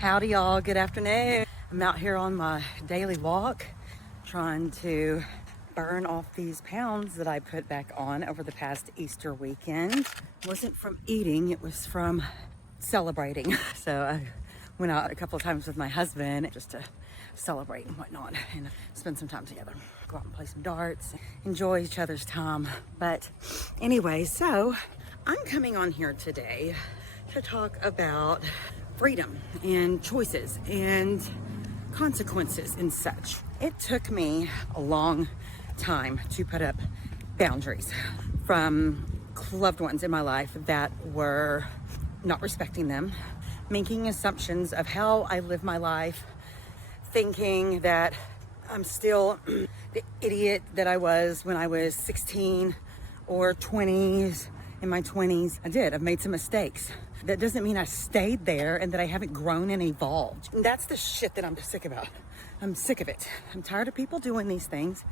Howdy y'all, good afternoon. I'm out here on my daily walk trying to burn off these pounds that I put back on over the past Easter weekend. It wasn't from eating, it was from celebrating. So I went out a couple of times with my husband just to celebrate and whatnot and spend some time together. Go out and play some darts, enjoy each other's time. But anyway, so I'm coming on here today to talk about freedom and choices and consequences and such. It took me a long time to put up boundaries from loved ones in my life that were not respecting them, making assumptions of how I live my life, thinking that I'm still the idiot that I was when I was 16 or 20s, in my 20s. I've made some mistakes. That doesn't mean I stayed there and that I haven't grown and evolved. And that's the shit that I'm sick about. I'm sick of it. I'm tired of people doing these things.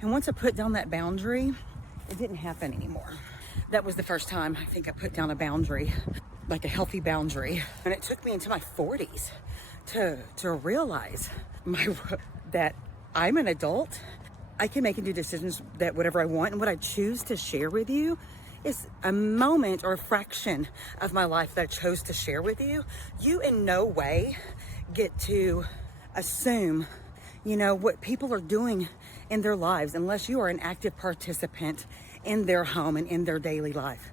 And once I put down that boundary, it didn't happen anymore. That was the first time I think I put down a boundary, like a healthy boundary. And it took me into my 40s to realize that I'm an adult. I can make and do decisions that whatever I want, and what I choose to share with you is a moment or a fraction of my life that I chose to share with you. You in no way get to assume, what people are doing in their lives unless you are an active participant in their home and in their daily life.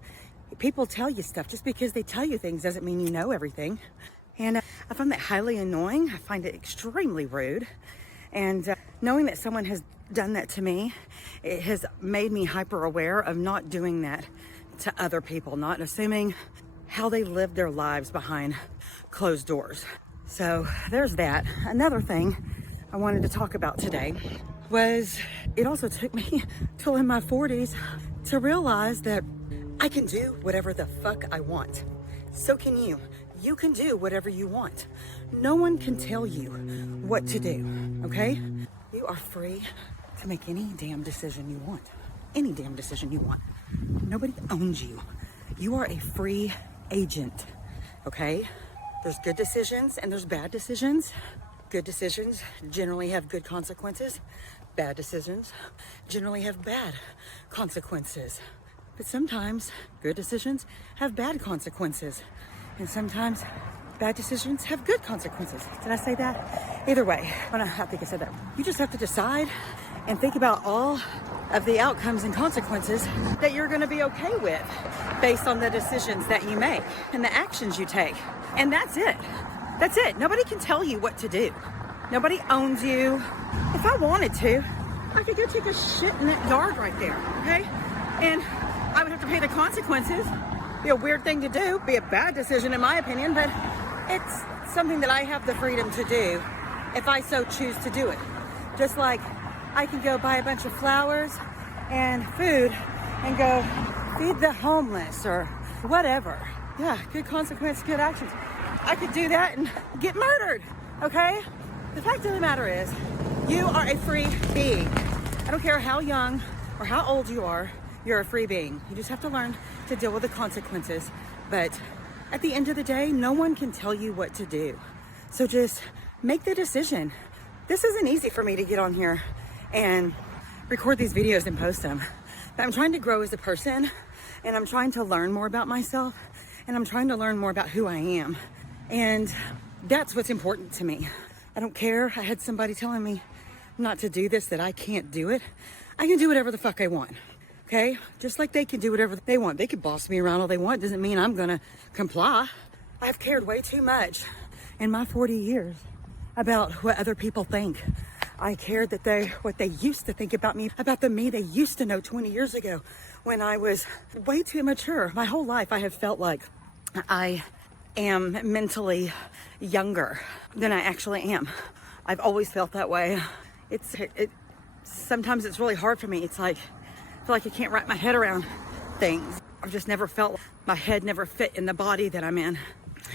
People tell you stuff. Just because they tell you things doesn't mean you know everything. And I find that highly annoying. I find it extremely rude. And knowing that someone has done that to me, it has made me hyper aware of not doing that to other people, not assuming how they live their lives behind closed doors. So there's that. Another thing I wanted to talk about today was it also took me till in my 40s to realize that I can do whatever the fuck I want. So can you. You can do whatever you want. No one can tell you what to do, okay? You are free to make any damn decision you want. Any damn decision you want. Nobody owns you. You are a free agent, okay? There's good decisions and there's bad decisions. Good decisions generally have good consequences. Bad decisions generally have bad consequences. But sometimes good decisions have bad consequences. And sometimes bad decisions have good consequences. Did I say that? Either way, I think I said that. You just have to decide and think about all of the outcomes and consequences that you're going to be okay with based on the decisions that you make and the actions you take. And that's it. That's it. Nobody can tell you what to do. Nobody owns you. If I wanted to, I could go take a shit in that yard right there, okay? And I would have to pay the consequences. Be a weird thing to do, be a bad decision in my opinion, but it's something that I have the freedom to do if I so choose to do it. Just like I can go buy a bunch of flowers and food and go feed the homeless or whatever. Yeah, good consequence, good actions. I could do that and get murdered, okay? The fact of the matter is, you are a free being. I don't care how young or how old you are, you're a free being. You just have to learn to deal with the consequences. But at the end of the day, no one can tell you what to do. So just make the decision. This isn't easy for me to get on here and record these videos and post them. But I'm trying to grow as a person, and I'm trying to learn more about myself, and I'm trying to learn more about who I am. And that's what's important to me. I don't care. I had somebody telling me not to do this, that I can't do it. I can do whatever the fuck I want. Okay, just like they can do whatever they want. They can boss me around all they want. Doesn't mean I'm gonna comply. I've cared way too much in my 40 years about what other people think. I cared what they used to think about me, about the me they used to know 20 years ago when I was way too immature. My whole life I have felt like I am mentally younger than I actually am. I've always felt that way. Sometimes it's really hard for me. It's like I feel like I can't wrap my head around things. I've just never felt my head never fit in the body that I'm in.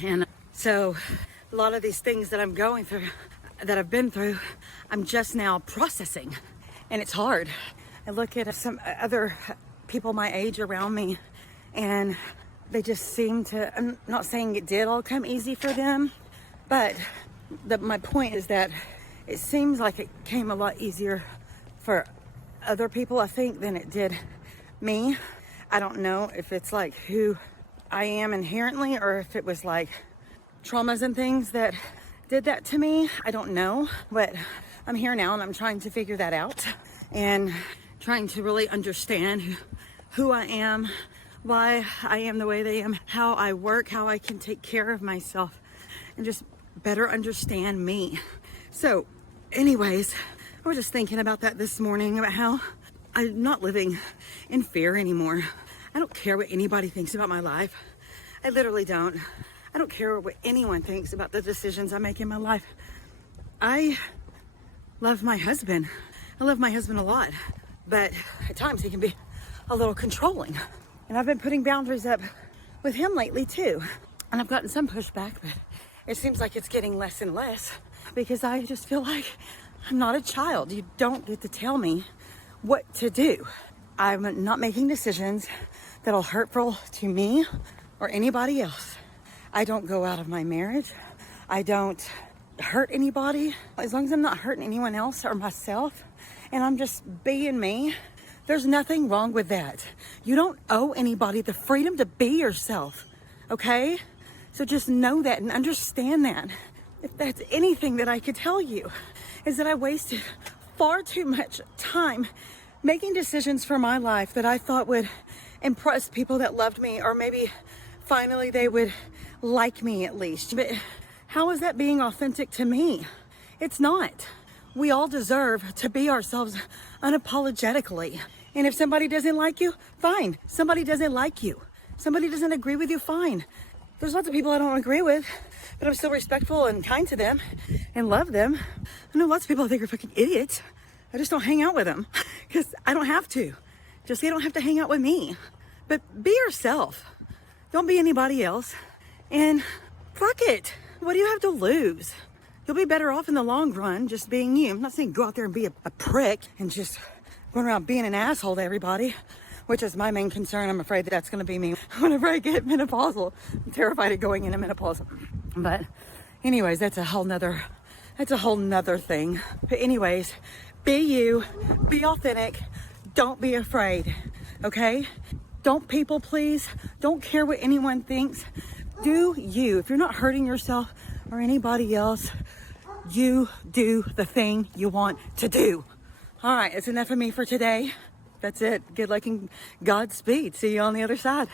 And so a lot of these things that I'm going through, that I've been through, I'm just now processing. And it's hard. I look at some other people my age around me and they just seem to, I'm not saying it did all come easy for them, But my point is that it seems like it came a lot easier for other people, I think, than it did me. I don't know if it's like who I am inherently or if it was like traumas and things that did that to me. I don't know, but I'm here now and I'm trying to figure that out and trying to really understand who I am, why I am the way that I am, how I work, how I can take care of myself, and just better understand me. So anyways, I was just thinking about that this morning, about how I'm not living in fear anymore. I don't care what anybody thinks about my life. I literally don't. I don't care what anyone thinks about the decisions I make in my life. I love my husband. I love my husband a lot, but at times he can be a little controlling. And I've been putting boundaries up with him lately too. And I've gotten some pushback, but it seems like it's getting less and less because I just feel like I'm not a child. You don't get to tell me what to do. I'm not making decisions that are hurtful to me or anybody else. I don't go out of my marriage. I don't hurt anybody. As long as I'm not hurting anyone else or myself and I'm just being me, there's nothing wrong with that. You don't owe anybody the freedom to be yourself, okay? So just know that and understand that. If that's anything that I could tell you, is that I wasted far too much time making decisions for my life that I thought would impress people that loved me, or maybe finally they would like me at least. But how is that being authentic to me? It's not. We all deserve to be ourselves unapologetically. And if somebody doesn't like you, fine. Somebody doesn't like you. Somebody doesn't agree with you, fine. There's lots of people I don't agree with, but I'm still respectful and kind to them and love them. I know lots of people I think are fucking idiots. I just don't hang out with them because I don't have to. Just so you don't have to hang out with me. But be yourself. Don't be anybody else. And fuck it. What do you have to lose? You'll be better off in the long run just being you. I'm not saying go out there and be a prick and just run around being an asshole to everybody, which is my main concern. I'm afraid that that's going to be me whenever I get menopausal. I'm terrified of going into menopause. But anyways, that's a whole nother thing. But anyways, be you, be authentic. Don't be afraid, okay? Don't people please. Don't care what anyone thinks. Do you. If you're not hurting yourself or anybody else, you do the thing you want to do. All right, it's enough of me for today. That's it. Good luck and Godspeed. See you on the other side.